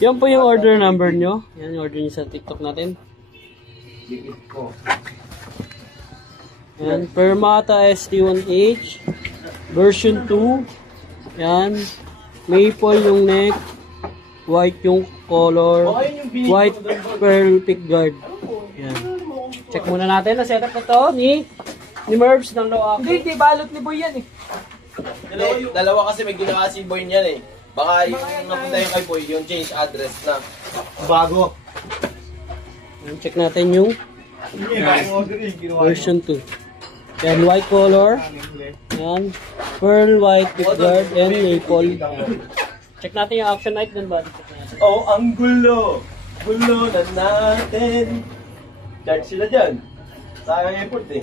Yan po yung order number nyo. Yan yung order nyo sa TikTok natin. Yan, Permata ST1H version 2. Yan, maple yung neck, white yung color, white pearl pickguard. Yan. Check muna natin ang setup na to ni Mervs ng low ako. Hindi, balot ni Boy yan eh. Dalawa kasi may ginawa si Boy niyan eh. Baka yung napunta yung kay Boy, yung change address na. Bago. Yan, check natin yung version 2. Yan, white color. Yan, pearl white pickguard and maple. Check natin yung action light dun ba? Oh, ang gulo. Gulo na natin. Charge sila dyan. Sa airport eh.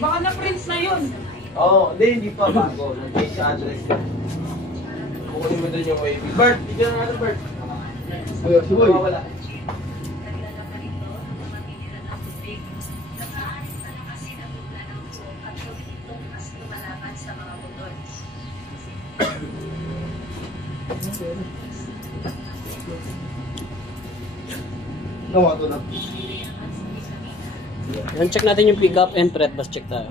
Baka na-print na yun. Oo, hindi pa bago. Nag-change address yun. Kukunin mo doon yung wavy. Bert, bigyan na natin Bert. Suboy. Wala. Yan, check natin yung pick up and thread bus check tayo.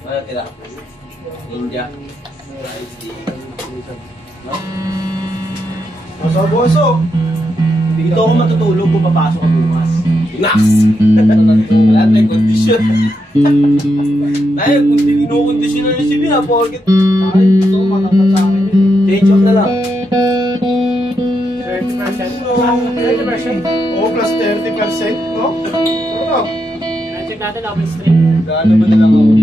Ano tira? Ninja. Boso! Dito ako matutulog kung papasok ka bukas. Nas! Wala na yung kondisyon. Ay, kung tinukondisyon na yung CV na, porkit. Ay, ito matapat sa akin yun. Change off na lang. 30%. 30%. Oo, plus 30%, no? Ano? Check natin open string. Gaano ba na lang ako?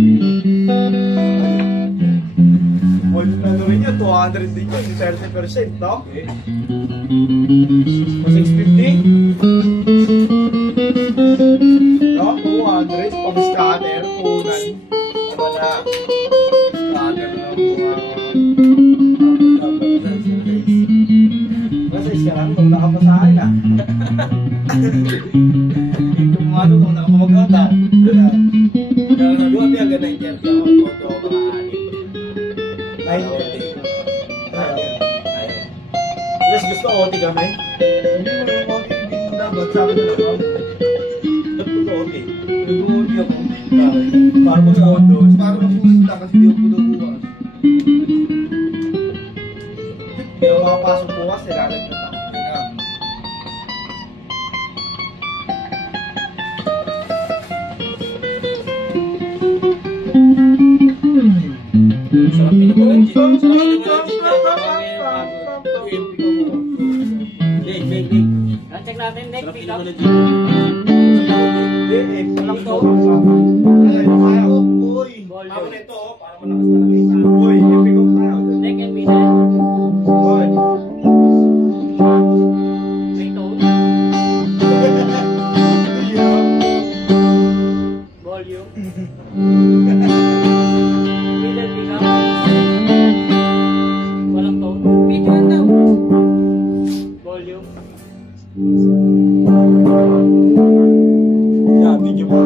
Ano rin yun, 200 din yun, 30%, no? Okay. 650? No, 200, pag-scatter, punan. Ano na? Scatter na buha. Kasi siya lang, kung nakapasahan na. Ito mga ito, kung nakapamagkata. Nagaluwa niya, ganang interview ako, ito ako mga-anin. Ay, Alas gusto OT kami? Hindi mo lang OT, hindi mo dapat sa akin na lang ako. Dapat ko OT. Nag-OT ako. Para mag-OT. Para mag-OT kasi di ako puno bukas. Hindi ako makapasok bukas, nilalag na ako. Sarap pinagalan dito. Sarap pinagalan dito. Check natin neck pick up. Walang to. Kaya ko, boy. Ako nito, para malakas talaga. Boy, epic up tayo. Neck and middle. Boy. May tone. Volume. Middle pick up. Walang tone. Video daw. Volume. Yeah, video mo.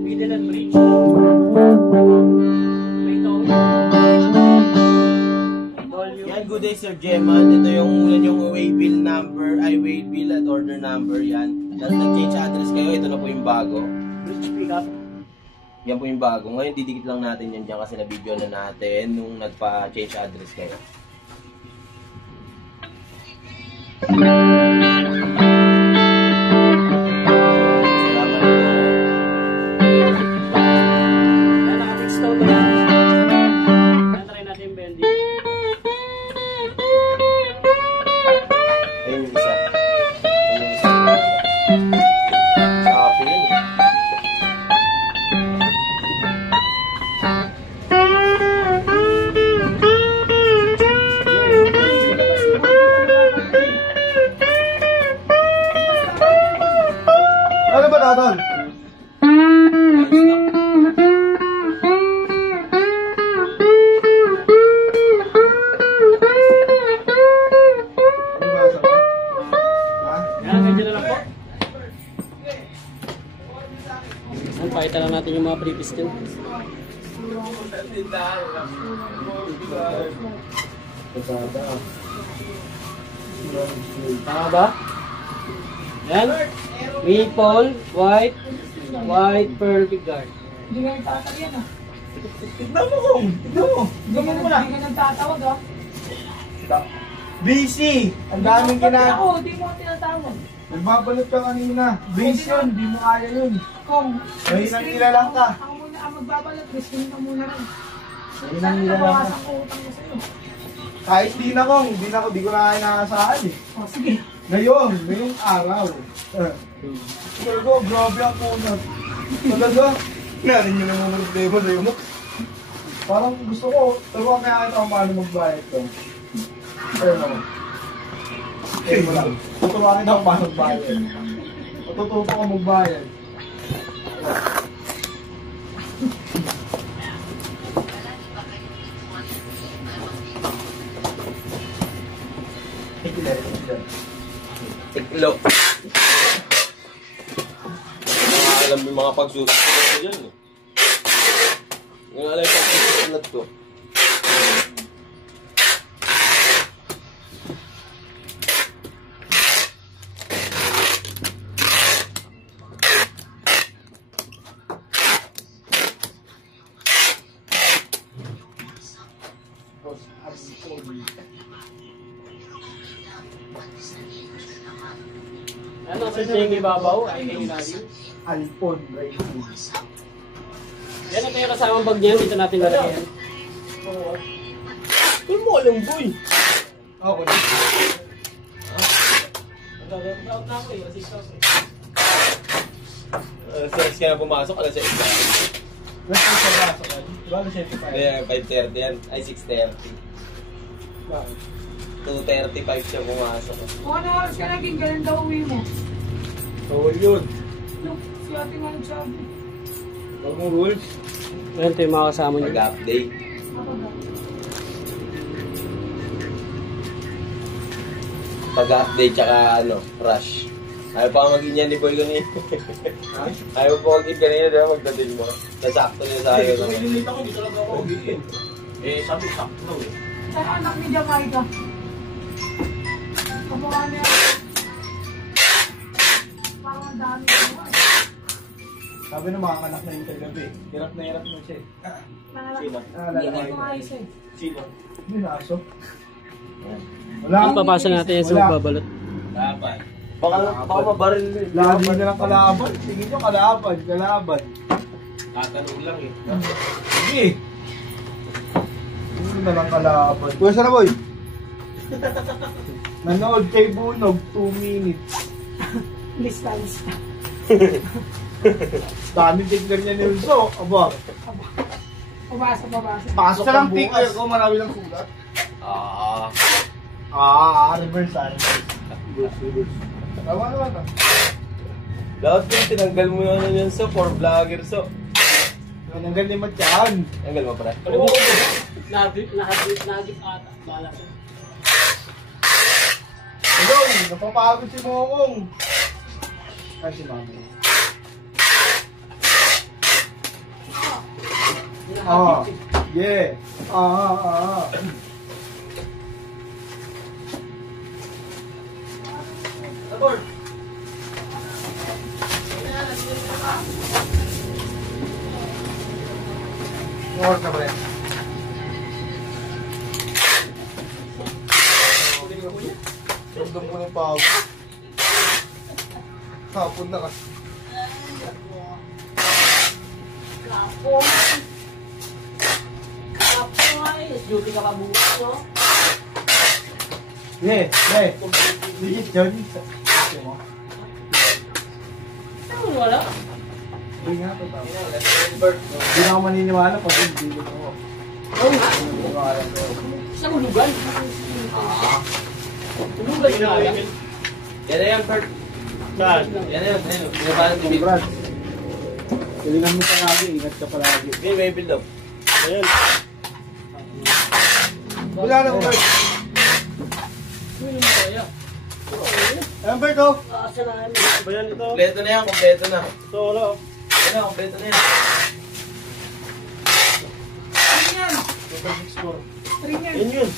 Middle and bridge. May tone. Volume. Yan, good day Sir Geman. Ito yung waybill number, ay waybill at order number yan. Tapos nag-change address kayo, ito na po yung bago. Bridge pick up. Yan po yung bago. Ngayon didikit lang natin yan dyan kasi na-video na natin nung nagpa-change address kayo. Salamat po. Yan, naka-fix tone na. Yan, try natin yung bending. Ayun yung isa. Ayun yung isa. Copy yun. Pakita lang natin yung mga previous din. Tama ba? Yan. Maple, white pearl pickguard. Hindi ka nagtatawag yan ah. Tignan mo kung. Tignan mo. Hindi ka nagtatawag ah. Busy! Ang daming Ako, ginagawa. hindi mo ka tinatawag. Nagbabalot ka kanina. Busy yun, di mo kaya yun. Kung May nang nilalang ka. Ako muna ang magbabalot, riskin ka muna rin. May Sana nang nilalang ka. nabawasan ko utang mo sa'yo. Kahit di na kong, di ko na inaasahan eh. O sige. Ngayong araw. Talaga, grabe ang punat. Talaga. Narin nyo naman ang problema sa'yo mo. Parang gusto ko, turuan kaya kita kung paano magbayad ko. Ayun ako. Eh, wala. Tuturuan kita kung paano magbayad. Matututo ka magbayad. Tiklo. Alam mo yung mga pagsusulat ko dyan. Yung alam yung pagsusulat ko. Ano sa yung ibabaw? Ay, yung ilalim. Alpon Racing. Yan ito yung kasamang bag niya. Dito natin lalagyan. Ano mo alam, boy? Ako na. Sa ka na pumasok, alas 6 na. Let's go sa braso ka. Diba na 75? Kaya 5:30 yan. Ay, 6:30. Bakit? 2:35 siya pumasok. Kung ano oras ka naging ganun daw uwi mo. Bawal yun. Look, si ate nga nagsabi. Huwag mo rules. Yan ito yung mga kasama niya. Pag-update. Ako ba? Pag-update tsaka ano, rush. Ayaw pa maging yan ni Boy kanina. Ayaw pa maging kanina, di ba? Magdating mo. Nasakto niya sa ayaw. Kung ilinita ko, di talaga ako magiging. Eh, sabi sakto eh. Saan anak ni Jamaica? Kamukha niya. Parang ang dami ko. Sabi ng mga anak na yung kagabi. Hirap na siya eh. Sino? Hindi ko maayos eh. Sino? Hindi na aso. Wala. Ang papasa natin yan sa magbabalot. Dapat. Baka mabaril mo. Lagi na lang kalaban. Tingin nyo kalaban. Tatanong lang eh. Sige. Hindi na lang kalaban. Pwesa na boy. Nanood kay Bunog 2 minutes. Lista. Daming tignan niya ni Ulso. Aba. Pabasa. Pasok lang tignan ko. Marami lang sulat. Reverse. Tama naman ah. Dapat yung tinanggal mo yun yun so, for vlogger so. Nanggal ni Matyan. Tanggal mo pala. Nagip ata. Bala ko. Hello, napapagod si Mokong. Ay, si Mami. Yeah. Abort! Oras na ba rin? Ramdam ko na yung pawag. Hapon na kasi. Duty ka pa bukas, no? Yeah. Legit yun. Ano wala? Hindi nga ito tao. Hindi na ako maniniwala pag hindi ko ako. Oo nga. Maniniwala ko. Sa hulugan. Hulugan na yan. Yan na yan, Bert. Yan na yan. Bumabalan din. Brad. Galingan mo palagi. Ingat ka palagi. Hindi, may build up. Ayan. Wala na, Bert. Ano mo kaya? Ayan, Bert, oh. Asan na yan? Kompleto na yan, kompleto na. Ito, wala. Ano, kompleto na yan. String yan. 2.64. String yan. Yan yun.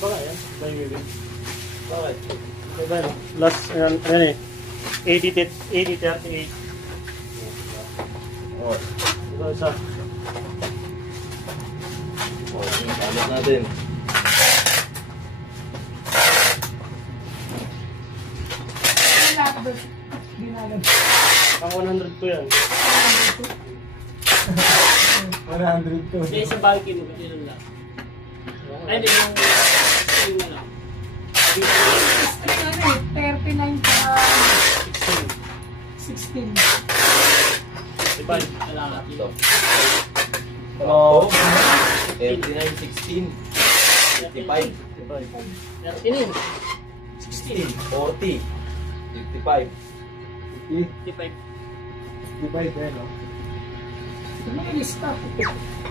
Baka yan. May bibig. Bakit? Diba yun? Last, ano eh. 80-38. Oh. Ito isa. Oh, gamit natin. Ang lahat doon. Ginagad. Pang 100 ko yan. 100 to. Hindi, sa bulky mo, kasi lang. Ay, hindi yung... Yung na lang. String ano eh. 39 pa 16. 55. Kailangan. Ito. Oh. 39, 16, 55, 13 16, 40, 55. 55. 55 eh, no? Ano yung lista?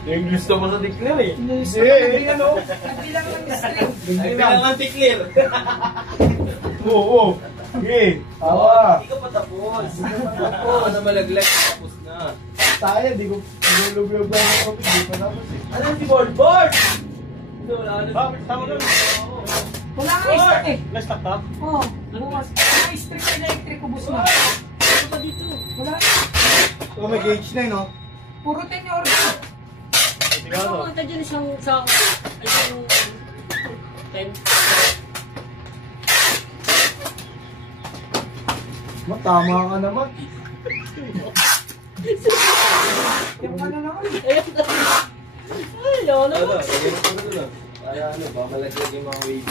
Yung gusto mo sa declare eh. Lista. Nagbilang no? Nagbilang ng string. Ay, kailangan declare. Oo. Okay. Tawa. Hindi ka pa tapos. Tapos na malaglag, tapos na. Tayo, di ko lulubyob lang ako. Hindi pa tapos eh. Ano si Board? Board! Ito, wala na. Bakit? Tama lang. Wala nga string eh. Last top top? Oo. Bukas. Wala string na electric ubus na. Ano ba dito? Wala. Oh, may gauge na no? Puro 10 yung order. Ano ang kanta dyan isang 10? Tama ka naman. Yung ano naman. Ayun na. Ay, lolo. Ano? Lagyan mo na doon. Kaya ano, baka malaglag yung mga wave.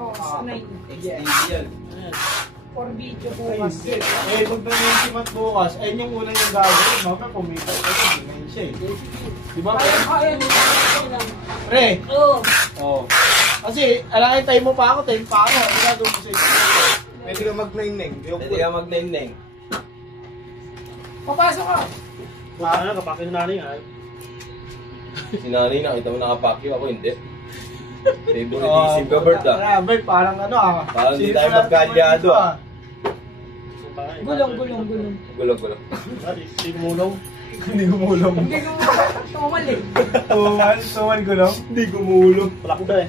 Oo, sanay. Yan. For video bukas. Eh, pag nangyaysimat bukas, ayun yung unang yung gagawin. Mamaya pumitas ka rin. Hindi na yun siya eh. Di ba? Kaya. Pre, Oo. oh. Kasi, alangin tayo mo pa ako, tayo pa ako. Ano gagawin mo sa ito? Pwede ka mag-9-9. Pwede ka mag-9-9. Papasok ka. Ano, kapakil na rin ha. Si nanay, nakita mo nakapakyo, ako hindi. Favoritism ka, Bert ah. Bert, parang ano ah. Parang hindi tayo magkalyado ah. Gulong. Gulo-gulo. Hindi gumulong. Hindi gumulong. Hindi ko tumal eh. Tumal gulong. Hindi gumulong. Palakda eh.